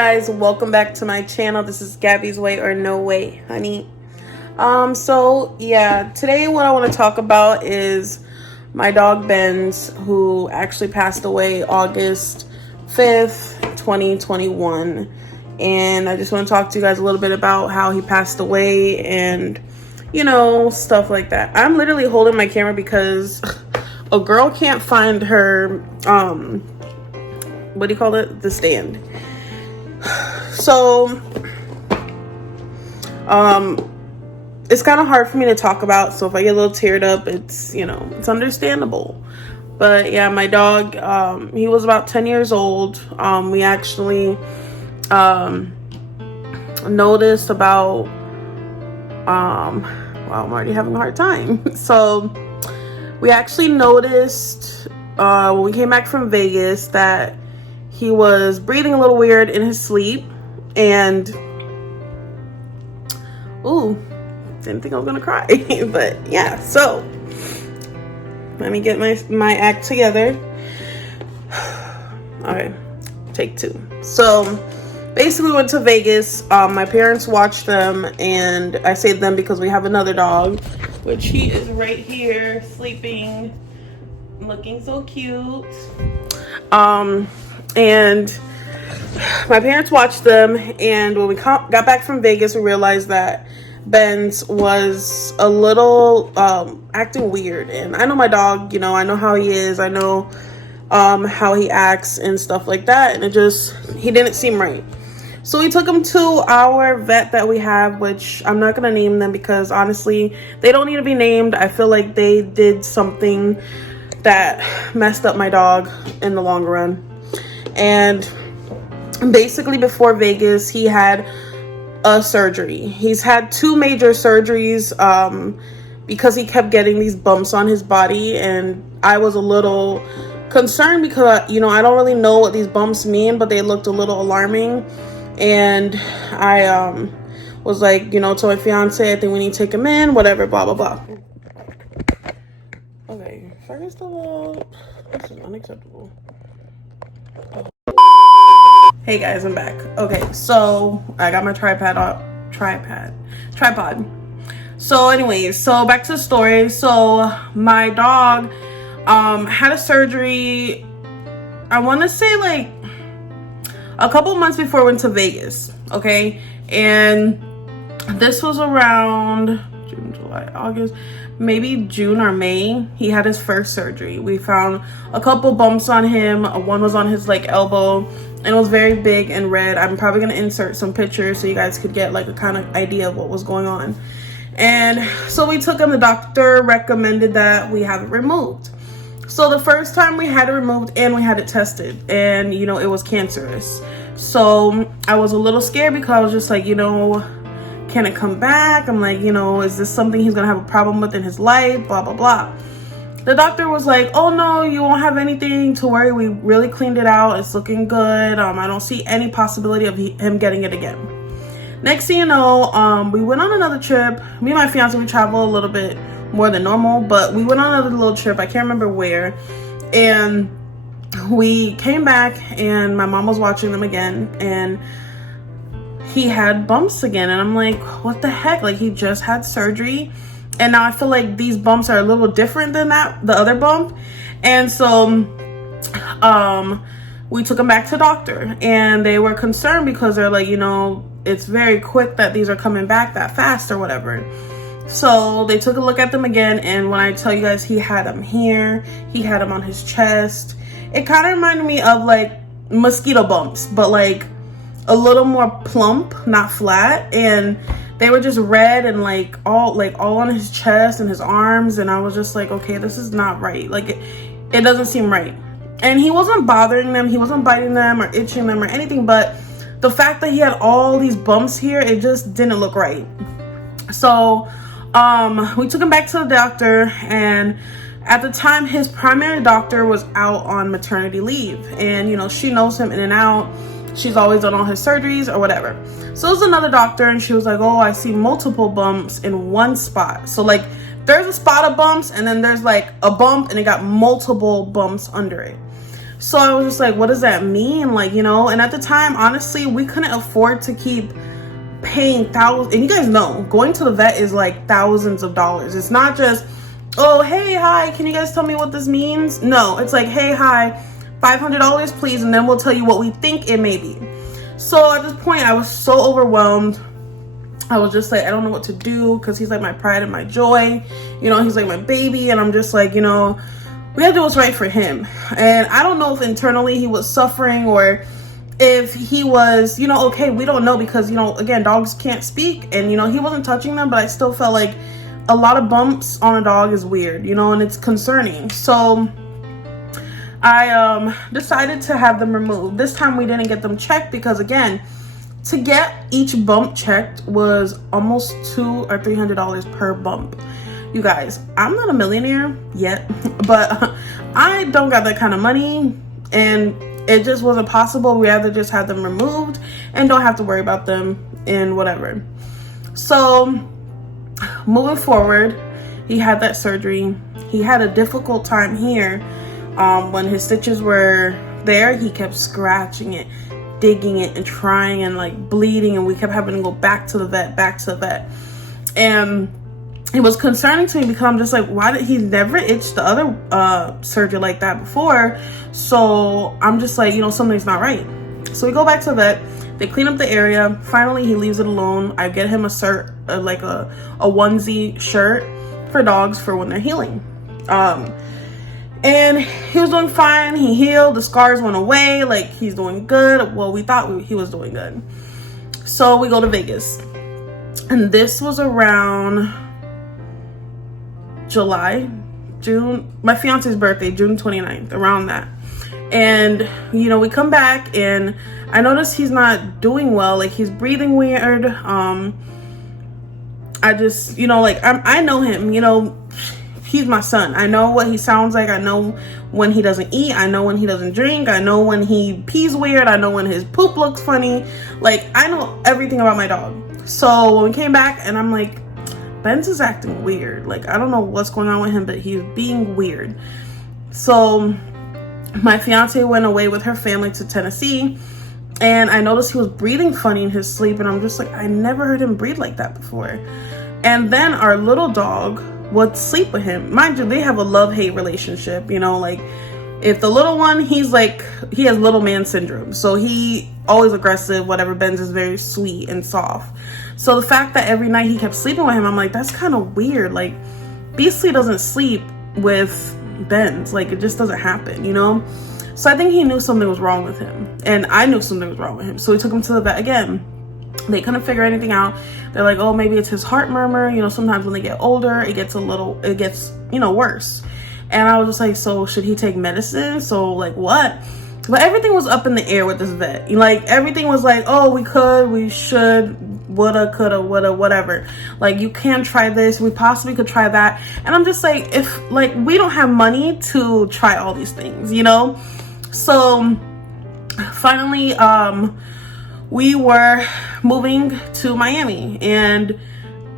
guys, welcome back to my channel. This is Gabby's Way or No Way, honey. Today what I want to talk about is my dog Benz, who actually passed away August 5th, 2021. And I just want to talk to you guys a little bit about how he passed away and, you know, stuff like that. I'm literally holding my camera because a girl can't find her, what do you call it? The stand. So, it's kind of hard for me to talk about. So if I get a little teared up, it's, you know, it's understandable. But yeah, my dog, he was about 10 years old. We actually, noticed about, wow, I'm already having a hard time. So we actually noticed, when we came back from Vegas that he was breathing a little weird in his sleep, and ooh, didn't think I was gonna cry. But yeah, so let me get my act together. Okay, take two. So basically we went to Vegas. My parents watched them, and I say them because we have another dog, which he is right here sleeping, looking so cute. And my parents watched them, and when we got back from Vegas, we realized that Benz was a little acting weird. And I know my dog, you know, I know how he is, I know how he acts and stuff like that, and he didn't seem right. So we took him to our vet that we have, which I'm not gonna name them because honestly they don't need to be named. I feel like they did something that messed up my dog in the long run. And basically before Vegas, he had a surgery. He's had two major surgeries because he kept getting these bumps on his body, and I was a little concerned because, you know, I don't really know what these bumps mean, but they looked a little alarming. And I was like, you know, to my fiance, I think we need to take him in, whatever, blah blah blah. Okay, first of all, this is unacceptable. Hey guys, I'm back. Okay, so I got my tripod. So anyways, so back to the story. So my dog had a surgery, I want to say like a couple months before we went to Vegas. Okay, and this was around June, July, August, maybe June or May. He had his first surgery. We found a couple bumps on him. One was on his like elbow, and it was very big and red. I'm probably gonna insert some pictures so you guys could get like a kind of idea of what was going on. And so we took him. The doctor recommended that we have it removed. So the first time we had it removed and we had it tested, and you know, it was cancerous. So I was a little scared because I was just like, you know, can it come back? I'm like, you know, is this something he's gonna have a problem with in his life? Blah blah blah. The doctor was like, oh no, you won't have anything to worry. We really cleaned it out. It's looking good. I don't see any possibility of him getting it again. Next thing you know, we went on another trip. Me and my fiance, we travel a little bit more than normal, but we went on another little trip. I can't remember where. And we came back, and my mom was watching them again, and he had bumps again. And I'm like, what the heck? Like, he just had surgery, and now I feel like these bumps are a little different than the other bump. And so we took him back to the doctor, and they were concerned because they're like, you know, it's very quick that these are coming back that fast or whatever. So they took a look at them again, and when I tell you guys, he had them here, he had them on his chest. It kind of reminded me of like mosquito bumps, but like a little more plump, not flat. And they were just red and like all on his chest and his arms. And I was just like, okay, this is not right. Like it doesn't seem right. And he wasn't bothering them. He wasn't biting them or itching them or anything. But the fact that he had all these bumps here, it just didn't look right. So we took him back to the doctor, and at the time his primary doctor was out on maternity leave, and you know, she knows him in and out. She's always done all his surgeries or whatever. So it was another doctor, and she was like, oh, I see multiple bumps in one spot. So like there's a spot of bumps, and then there's like a bump, and it got multiple bumps under it. So I was just like, what does that mean? Like, you know, and at the time, honestly, we couldn't afford to keep paying thousands. And you guys know, going to the vet is like thousands of dollars. It's not just, oh, hey, hi, can you guys tell me what this means? No, it's like, hey, hi, $500 please, and then we'll tell you what we think it may be. So at this point, I was so overwhelmed. I was just like, I don't know what to do, because he's like my pride and my joy. You know, he's like my baby, and I'm just like, you know, we have to do what's right for him. And I don't know if internally he was suffering or if he was, you know, okay, we don't know, because, you know, again, dogs can't speak, and, you know, he wasn't touching them, but I still felt like a lot of bumps on a dog is weird, you know, and it's concerning. So I decided to have them removed. This time we didn't get them checked, because again, to get each bump checked was almost $200 or $300 per bump. You guys, I'm not a millionaire yet, but I don't got that kind of money, and it just wasn't possible. We had to just have them removed and don't have to worry about them and whatever. So moving forward, he had that surgery. He had a difficult time here. When his stitches were there, he kept scratching it, digging it, and trying, and like bleeding, and we kept having to go back to the vet. And it was concerning to me, because I'm just like, why did he never itch the other surgery like that before? So I'm just like, you know, something's not right. So we go back to the vet. They clean up the area. Finally, he leaves it alone. I get him a onesie shirt for dogs for when they're healing. And he was doing fine. He healed. The scars went away. Like, he's doing good. Well, we thought he was doing good. So we go to Vegas. And this was around June. My fiance's birthday, June 29th, around that. And, you know, we come back, and I notice he's not doing well. Like, he's breathing weird. I just, you know, like, I know him, you know. He's my son. I know what he sounds like. I know when he doesn't eat. I know when he doesn't drink. I know when he pees weird. I know when his poop looks funny. Like, I know everything about my dog. So when we came back, and I'm like, Benz is acting weird. Like, I don't know what's going on with him, but he's being weird. So my fiance went away with her family to Tennessee, and I noticed he was breathing funny in his sleep, and I'm just like, I never heard him breathe like that before. And then our little dog would sleep with him. Mind you, they have a love-hate relationship, you know, like, if the little one, he's like, he has little man syndrome, so he always aggressive, whatever. Benz is very sweet and soft. So the fact that every night he kept sleeping with him, I'm like, that's kind of weird. Like, Beastly doesn't sleep with Benz. Like, it just doesn't happen, you know? So I think he knew something was wrong with him, and I knew something was wrong with him. So we took him to the vet again. They couldn't figure anything out. They're like, oh, maybe it's his heart murmur. You know, sometimes when they get older, it gets, you know, worse. And I was just like, so should he take medicine? So, like, what? But everything was up in the air with this vet. Like, everything was like, oh, we could, we should, woulda, coulda, woulda, whatever. Like, you can try this. We possibly could try that. And I'm just like, if, like, we don't have money to try all these things, you know? So, finally, we were moving to Miami, and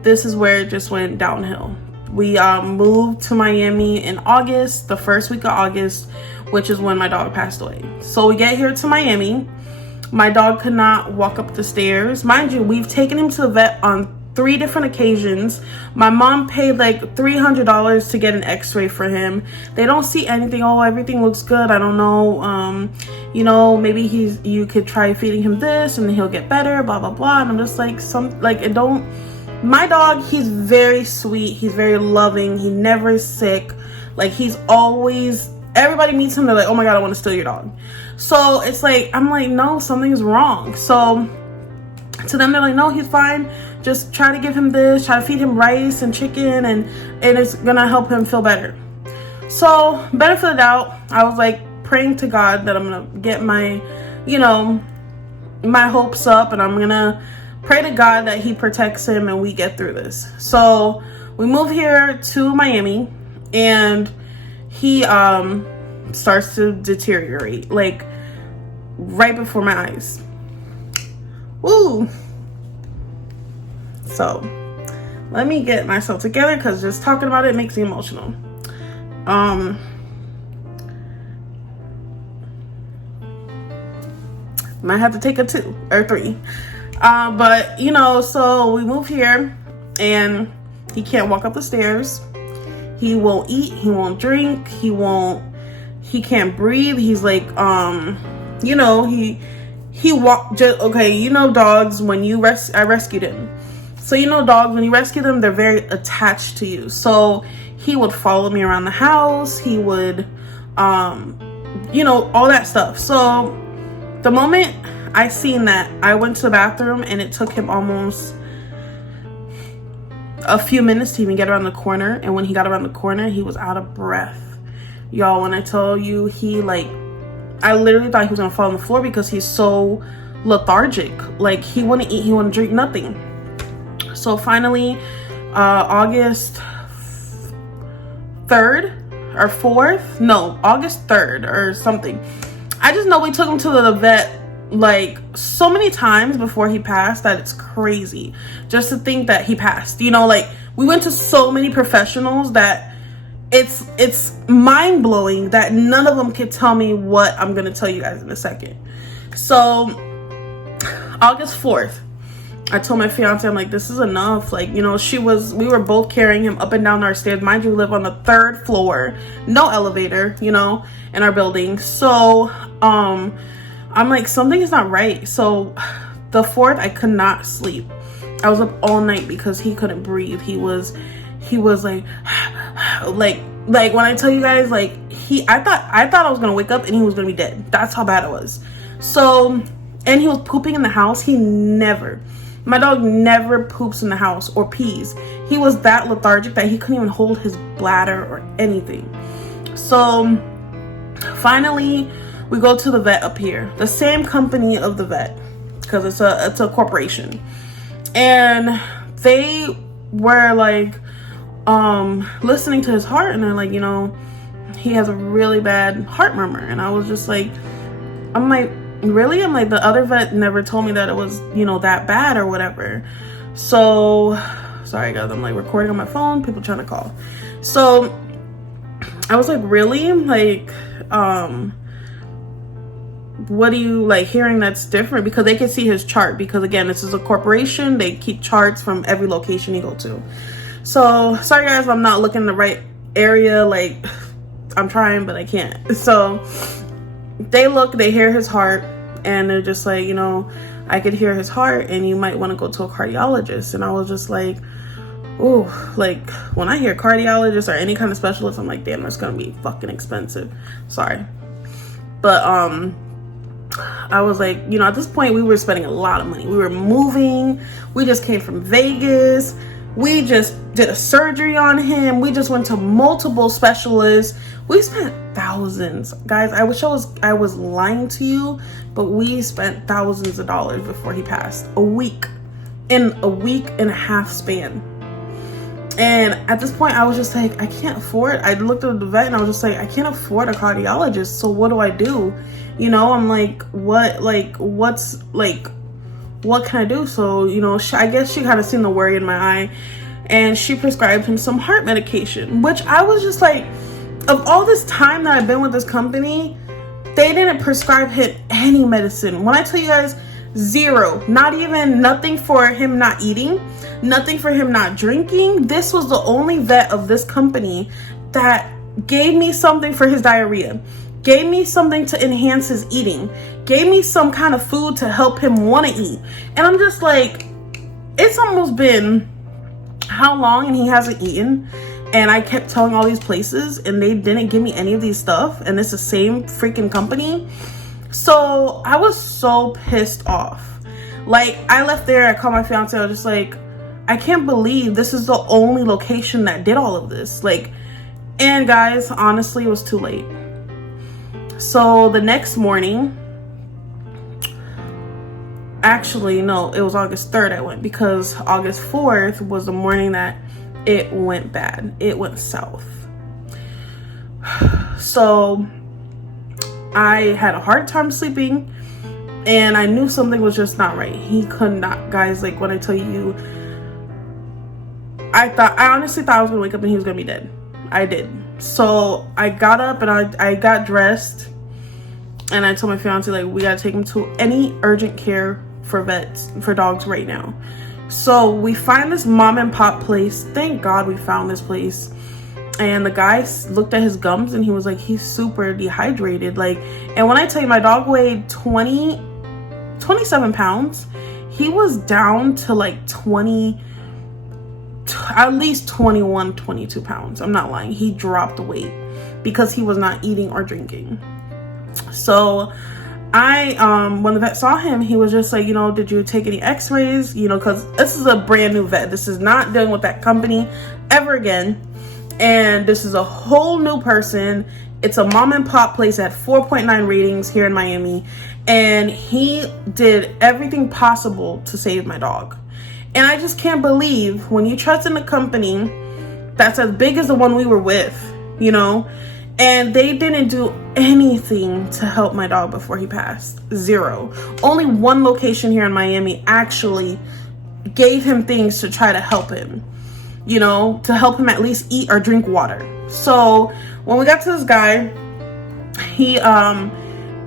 this is where it just went downhill. We moved to Miami in August, the first week of August, which is when my dog passed away. So we get here to Miami. My dog could not walk up the stairs. Mind you, we've taken him to the vet on 3 different occasions. My mom paid like $300 to get an x-ray for him. They don't see anything. Oh, everything looks good. I don't know. You know, maybe you could try feeding him this and he'll get better, blah, blah, blah. And I'm just like, my dog, he's very sweet. He's very loving. He never is sick. Like, he's always, everybody meets him, they're like, oh my God, I want to steal your dog. So it's like, I'm like, no, something's wrong. So to them, they're like, no, he's fine. Just try to give him this, try to feed him rice and chicken, and it's gonna help him feel better. So, benefit of the doubt, I was like praying to God that I'm gonna get my, you know, my hopes up, and I'm gonna pray to God that he protects him and we get through this. So we move here to Miami, and he starts to deteriorate, like right before my eyes. Woo! So let me get myself together, because just talking about it makes me emotional. Might have to take a 2 or 3. But you know, so we moved here and he can't walk up the stairs. He won't eat, he won't drink, he can't breathe. He's like, you know, he walked just, okay, you know, dogs, when I rescued him. So, you know, dogs, when you rescue them, they're very attached to you. So he would follow me around the house. He would, you know, all that stuff. So the moment I seen that, I went to the bathroom and it took him almost a few minutes to even get around the corner. And when he got around the corner, he was out of breath. Y'all, when I tell you, I literally thought he was gonna fall on the floor because he's so lethargic. Like, he wouldn't eat, he wouldn't drink, nothing. So finally, August 3rd or 4th, no, August 3rd or something. I just know we took him to the vet like so many times before he passed that it's crazy just to think that he passed. You know, like, we went to so many professionals that it's mind-blowing that none of them could tell me what I'm gonna tell you guys in a second. So August 4th, I told my fiance, I'm like, this is enough. Like, you know, we were both carrying him up and down our stairs. Mind you, we live on the 3rd floor, no elevator, you know, in our building. So I'm like, something is not right. So the 4th, I could not sleep. I was up all night because he couldn't breathe. He was like like when I tell you guys, like, I thought I was gonna wake up and he was gonna be dead. That's how bad it was. So, and he was pooping in the house. My dog never poops in the house or pees. He was that lethargic that he couldn't even hold his bladder or anything. So finally, we go to the vet up here, the same company of the vet, because it's a corporation, and they were like listening to his heart, and they're like, you know, he has a really bad heart murmur. And I was just like, I'm like, really? I'm like, the other vet never told me that it was, you know, that bad or whatever. So sorry guys, I'm like recording on my phone, people trying to call. So I was like, really? Like, what do you like hearing that's different? Because they can see his chart, because again, this is a corporation, they keep charts from every location you go to. So sorry guys, I'm not looking in the right area. Like, I'm trying, but I can't. So they hear his heart, and they're just like, you know, I could hear his heart and you might want to go to a cardiologist. And I was just like, ooh, like, when I hear cardiologist or any kind of specialist, I'm like, damn, that's gonna be fucking expensive. Sorry. But I was like, you know, at this point we were spending a lot of money. We were moving, we just came from Vegas, we just did a surgery on him, we just went to multiple specialists. We spent thousands. Guys, I wish I was lying to you, but we spent thousands of dollars before he passed. In a week and a half span. And at this point I was just like, I can't afford. I looked at the vet and I was just like, I can't afford a cardiologist, so what do I do? You know, I'm like, what can I do? So, you know, I guess she kind of seen the worry in my eye, and she prescribed him some heart medication, which I was just like, of all this time that I've been with this company, they didn't prescribe him any medicine. When I tell you guys, zero, not even, nothing for him not eating, nothing for him not drinking. This was the only vet of this company that gave me something for his diarrhea, gave me something to enhance his eating, gave me some kind of food to help him want to eat. And I'm just like, it's almost been how long and he hasn't eaten? And I kept telling all these places and they didn't give me any of these stuff, and it's the same freaking company. So I was so pissed off. Like, I left there, I called my fiance, I was just like, I can't believe this is the only location that did all of this. Like, and guys, honestly, it was too late. So the next morning, actually no, it was August 3rd I went, because August 4th was the morning that it went bad. It went south. So I had a hard time sleeping, and I knew something was just not right. He could not, guys, like, when I tell you, I honestly thought I was gonna wake up and he was gonna be dead. I did. So I got up and I got dressed. And I told my fiance, like, we gotta take him to any urgent care for vets, for dogs right now. So we find this mom and pop place. Thank God we found this place. And the guy looked at his gums and he was like, he's super dehydrated. Like, and when I tell you my dog weighed 27 pounds, he was down to like at least 21, 22 pounds. I'm not lying. He dropped weight because he was not eating or drinking. So when the vet saw him, he was just like, you know, did you take any x-rays? You know, because this is a brand new vet. This is not dealing with that company ever again. And this is a whole new person. It's a mom and pop place at 4.9 ratings here in Miami. And he did everything possible to save my dog. And I just can't believe when you trust in a company that's as big as the one we were with, you know, and they didn't do anything to help my dog before he passed. Zero. Only one location here in Miami actually gave him things to try to help him, you know, to help him at least eat or drink water. So when we got to this guy, he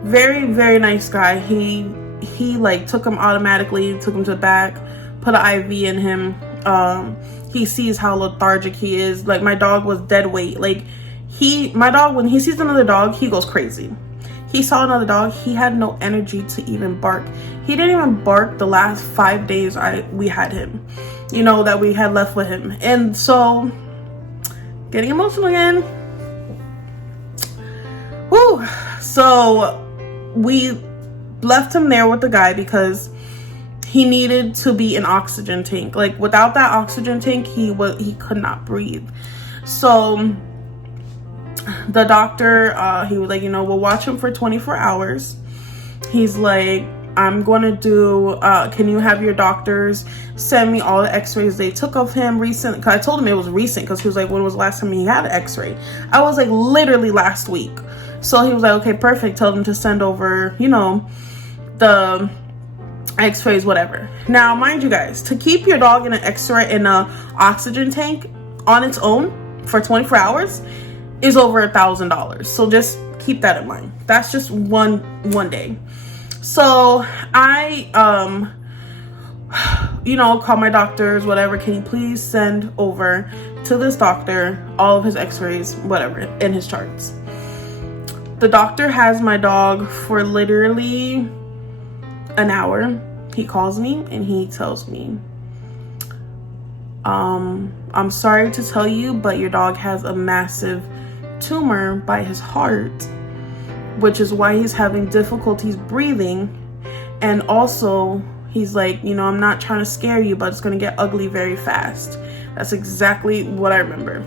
very, very nice guy. He like took him automatically, took him to the back, put an IV in him. He sees how lethargic he is. Like, my dog was dead weight. Like, my dog, when he sees another dog, he goes crazy. He saw another dog, he had no energy to even bark. He didn't even bark the last 5 days we had him, you know, that we had left with him. And so, getting emotional again. Woo. So we left him there with the guy because he needed to be an oxygen tank. Like, without that oxygen tank, he could not breathe. So the doctor, he was like, you know, we'll watch him for 24 hours. He's like, I'm going to do, can you have your doctors send me all the x-rays they took of him recent? Because I told him it was recent, because he was like, when was the last time he had an x-ray? I was like, literally last week. So he was like, okay, perfect. Tell them to send over, you know, the x-rays, whatever. Now, mind you guys, to keep your dog in an x-ray, in a oxygen tank on its own for 24 hours is over $1,000. So just keep that in mind. That's just one day. So I, you know, call my doctors, whatever. Can you please send over to this doctor all of his x-rays, whatever, and his charts. The doctor has my dog for literally an hour. He calls me and he tells me, I'm sorry to tell you, but your dog has a massive tumor by his heart, which is why he's having difficulties breathing. And also, he's like, you know, I'm not trying to scare you, but it's going to get ugly very fast. That's exactly what I remember.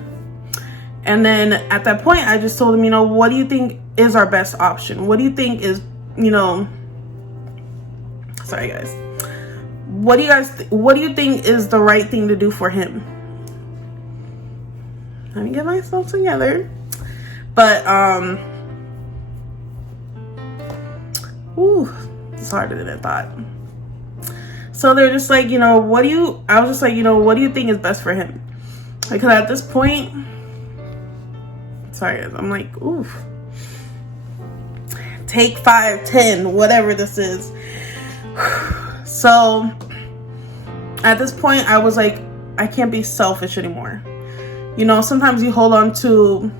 And then at that point, I just told him, you know, what do you think is our best option? What do you think is, you know, sorry guys, what do you think is the right thing to do for him? Let me get myself together. But it's harder than I thought. So they're just like, you know, I was just like, you know, what do you think is best for him? Because at this point, sorry guys, I'm like, oof. Take 5, 10, whatever this is. So at this point, I was like, I can't be selfish anymore. You know, sometimes you hold on to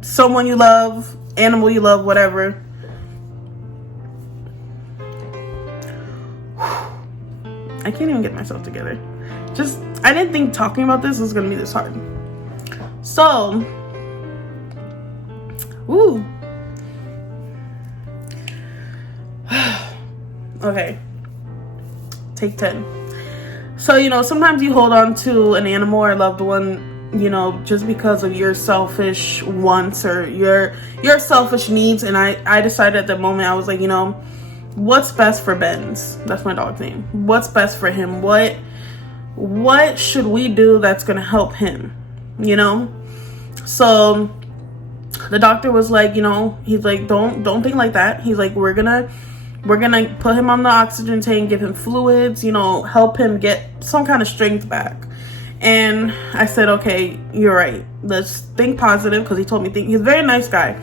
someone you love, animal you love, whatever. I can't even get myself together. I didn't think talking about this was gonna be this hard. So, okay, take 10. So, you know, sometimes you hold on to an animal or a loved one, you know, just because of your selfish wants or your selfish needs. And I decided at the moment, I was like, you know, what's best for Benz? That's my dog's name. What's best for him? What should we do that's gonna help him? You know? So the doctor was like, you know, he's like, don't think like that. He's like, we're gonna put him on the oxygen tank, give him fluids, you know, help him get some kind of strength back. And I said, okay, you're right. Let's think positive, because he told me he's a very nice guy.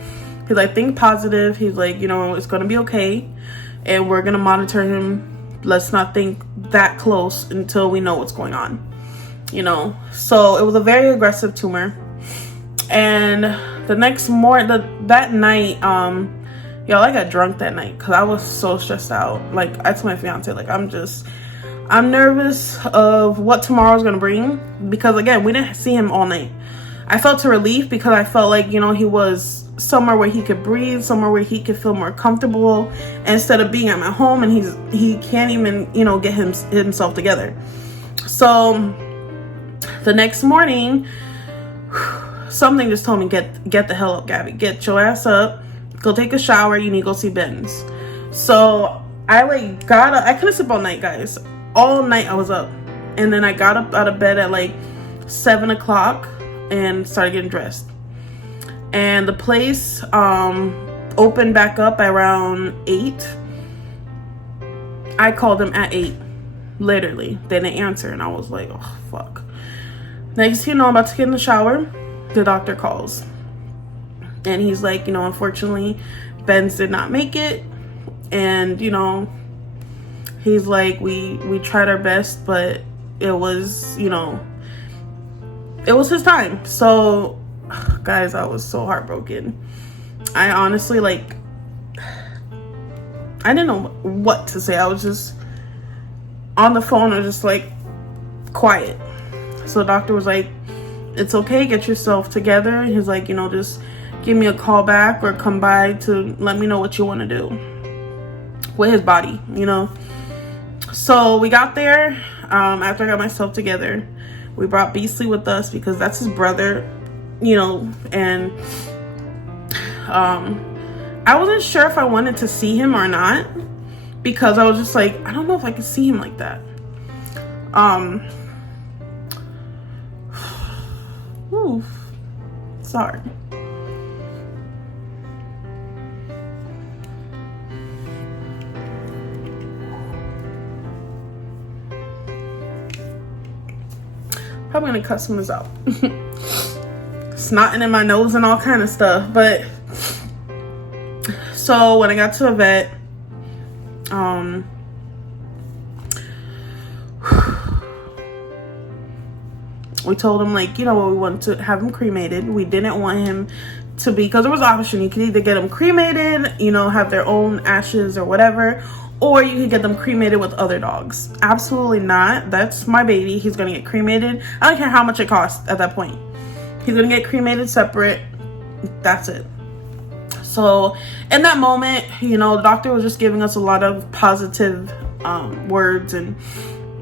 He's like, think positive. He's like, you know, it's gonna be okay, and we're gonna monitor him. Let's not think that close until we know what's going on, you know. So it was a very aggressive tumor. And the next morning, that night, y'all, I got drunk that night because I was so stressed out. Like, I told my fiance, like, I'm nervous of what tomorrow's gonna bring, because again, we didn't see him all night. I felt a relief because I felt like, you know, he was somewhere where he could breathe, somewhere where he could feel more comfortable, instead of being at my home and he can't even, you know, get himself together. So the next morning, something just told me, get the hell up, Gabby. Get your ass up. Go take a shower. You need to go see Benz. So I like got up. I couldn't sleep all night, guys. All night I was up. And then I got up out of bed at like 7 o'clock and started getting dressed. And the place opened back up around 8. I called them at 8. Literally. They didn't answer. And I was like, oh, fuck. Next thing you know, I'm about to get in the shower. The doctor calls. And he's like, you know, unfortunately, Benz did not make it. And, you know, he's like, we tried our best, but it was, you know, it was his time. So, guys, I was so heartbroken. I honestly, like, I didn't know what to say. I was just on the phone. I was just like, quiet. So the doctor was like, it's okay, get yourself together. He's like, you know, just give me a call back or come by to let me know what you want to do with his body, you know. So we got there. After I got myself together, we brought Beasley with us because that's his brother, you know. And I wasn't sure if I wanted to see him or not, because I was just like, I don't know if I could see him like that. Oof, sorry. Probably gonna cut some of this out. Snotting in my nose and all kind of stuff. But so when I got to the vet, we told him, like, you know, we wanted to have him cremated. We didn't want him to be, because there was an option. You could either get them cremated, you know, have their own ashes or whatever, or you could get them cremated with other dogs. Absolutely not. That's my baby. He's gonna get cremated. I don't care how much it costs at that point. He's gonna get cremated separate. That's it. So in that moment, you know, the doctor was just giving us a lot of positive words, and,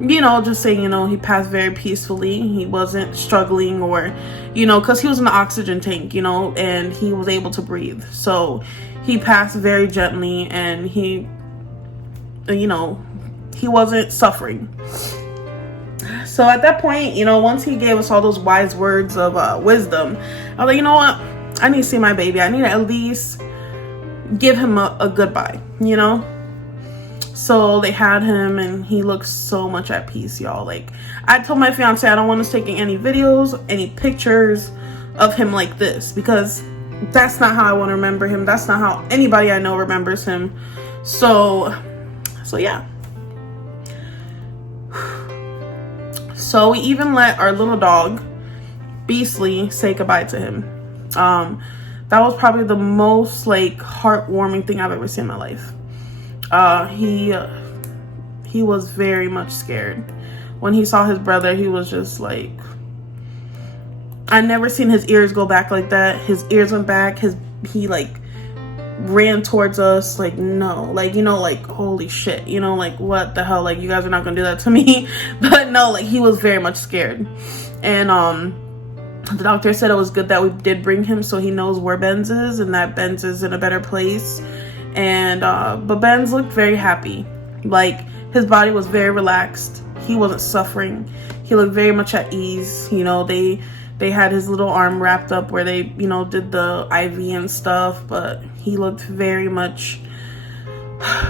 you know, just saying, you know, he passed very peacefully. He wasn't struggling, or, you know, because he was in the oxygen tank, you know, and he was able to breathe. So he passed very gently, and he, you know, he wasn't suffering. So at that point, you know, once he gave us all those wise words of wisdom, I was like, you know what? I need to see my baby. I need to at least give him a goodbye, you know? So they had him, and he looked so much at peace, y'all. Like, I told my fiance I don't want us taking any videos, any pictures of him like this, because that's not how I want to remember him. That's not how anybody I know remembers him. So yeah. So we even let our little dog, Beasley, say goodbye to him. That was probably the most, like, heartwarming thing I've ever seen in my life. He was very much scared. When he saw his brother, he was just like, I never seen his ears go back like that. His ears went back. He like ran towards us, like, no, like, you know, like, holy shit, you know, like, what the hell, like, you guys are not gonna do that to me. But no, like, he was very much scared. And the doctor said it was good that we did bring him, so he knows where Benz is, and that Benz is in a better place. And but Benz looked very happy. Like, his body was very relaxed. He wasn't suffering. He looked very much at ease. You know, they had his little arm wrapped up where they, you know, did the IV and stuff, but he looked very much,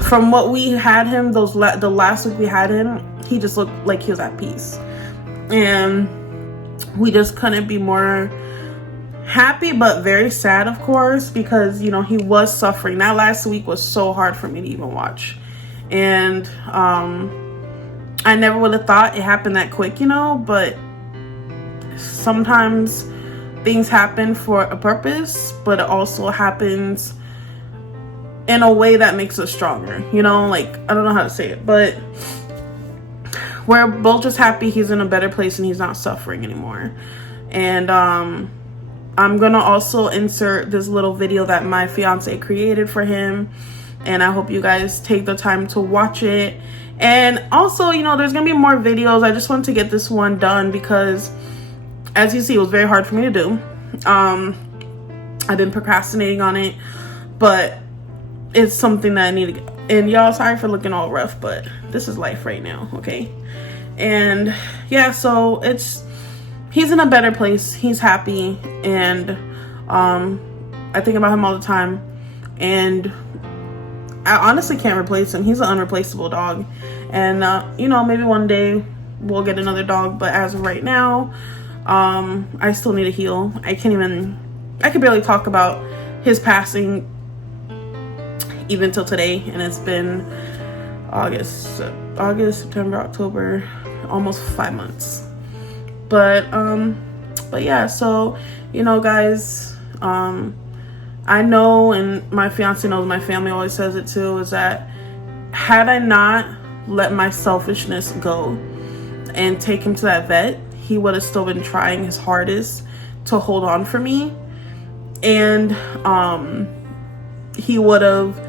from what we had him, the last week we had him, he just looked like he was at peace. And we just couldn't be more happy but very sad, of course, because you know he was suffering. That last week was so hard for me to even watch, and I never would have thought it happened that quick, you know, but sometimes things happen for a purpose, but it also happens in a way that makes us stronger, you know. Like, I don't know how to say it, but we're both just happy he's in a better place and he's not suffering anymore. And I'm gonna also insert this little video that my fiance created for him, and I hope you guys take the time to watch it. And also, you know, there's gonna be more videos. I just wanted to get this one done because, as you see, it was very hard for me to do. I've been procrastinating on it, but it's something that I need to get. And y'all, sorry for looking all rough, but this is life right now, okay? And yeah, so he's in a better place. He's happy, and I think about him all the time, and I honestly can't replace him. He's an unreplaceable dog. And you know, maybe one day we'll get another dog, but as of right now, I still need to heal. I could barely talk about his passing even till today, and it's been August, September, October, almost 5 months. But yeah, so, you know, guys, I know, and my fiance knows, my family always says it too, is that had I not let my selfishness go and take him to that vet, he would have still been trying his hardest to hold on for me. And he would have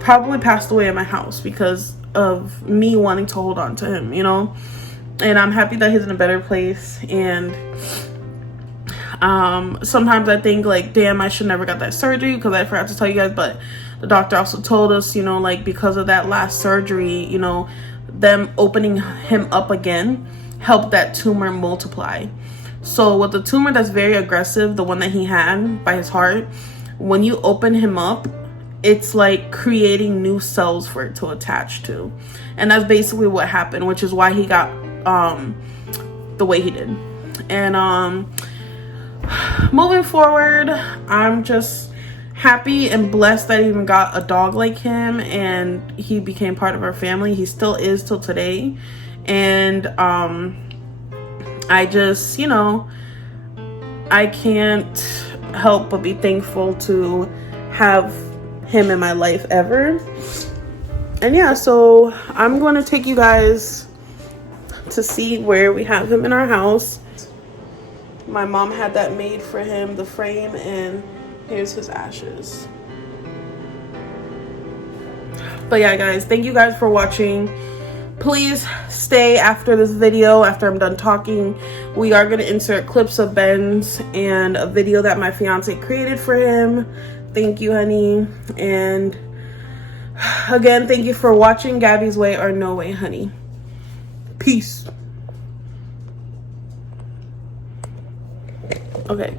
probably passed away at my house because of me wanting to hold on to him, you know. And I'm happy that he's in a better place. And sometimes I think, like, damn, I should never got that surgery, because I forgot to tell you guys, but the doctor also told us, you know, like, because of that last surgery, you know, them opening him up again helped that tumor multiply. So with the tumor that's very aggressive, the one that he had by his heart, when you open him up, it's like creating new cells for it to attach to. And that's basically what happened, which is why he got the way he did. And moving forward, I'm just happy and blessed that I even got a dog like him, and he became part of our family. He still is till today. And I just, you know, I can't help but be thankful to have him in my life ever. And yeah, so I'm going to take you guys to see where we have him in our house. My mom had that made for him, the frame, and here's his ashes. But yeah, guys, thank you guys for watching. Please stay after this video, after I'm done talking. We are going to insert clips of Ben's and a video that my fiance created for him. Thank you, honey. And again, thank you for watching Gabby's Way or No Way, honey. Peace. Okay.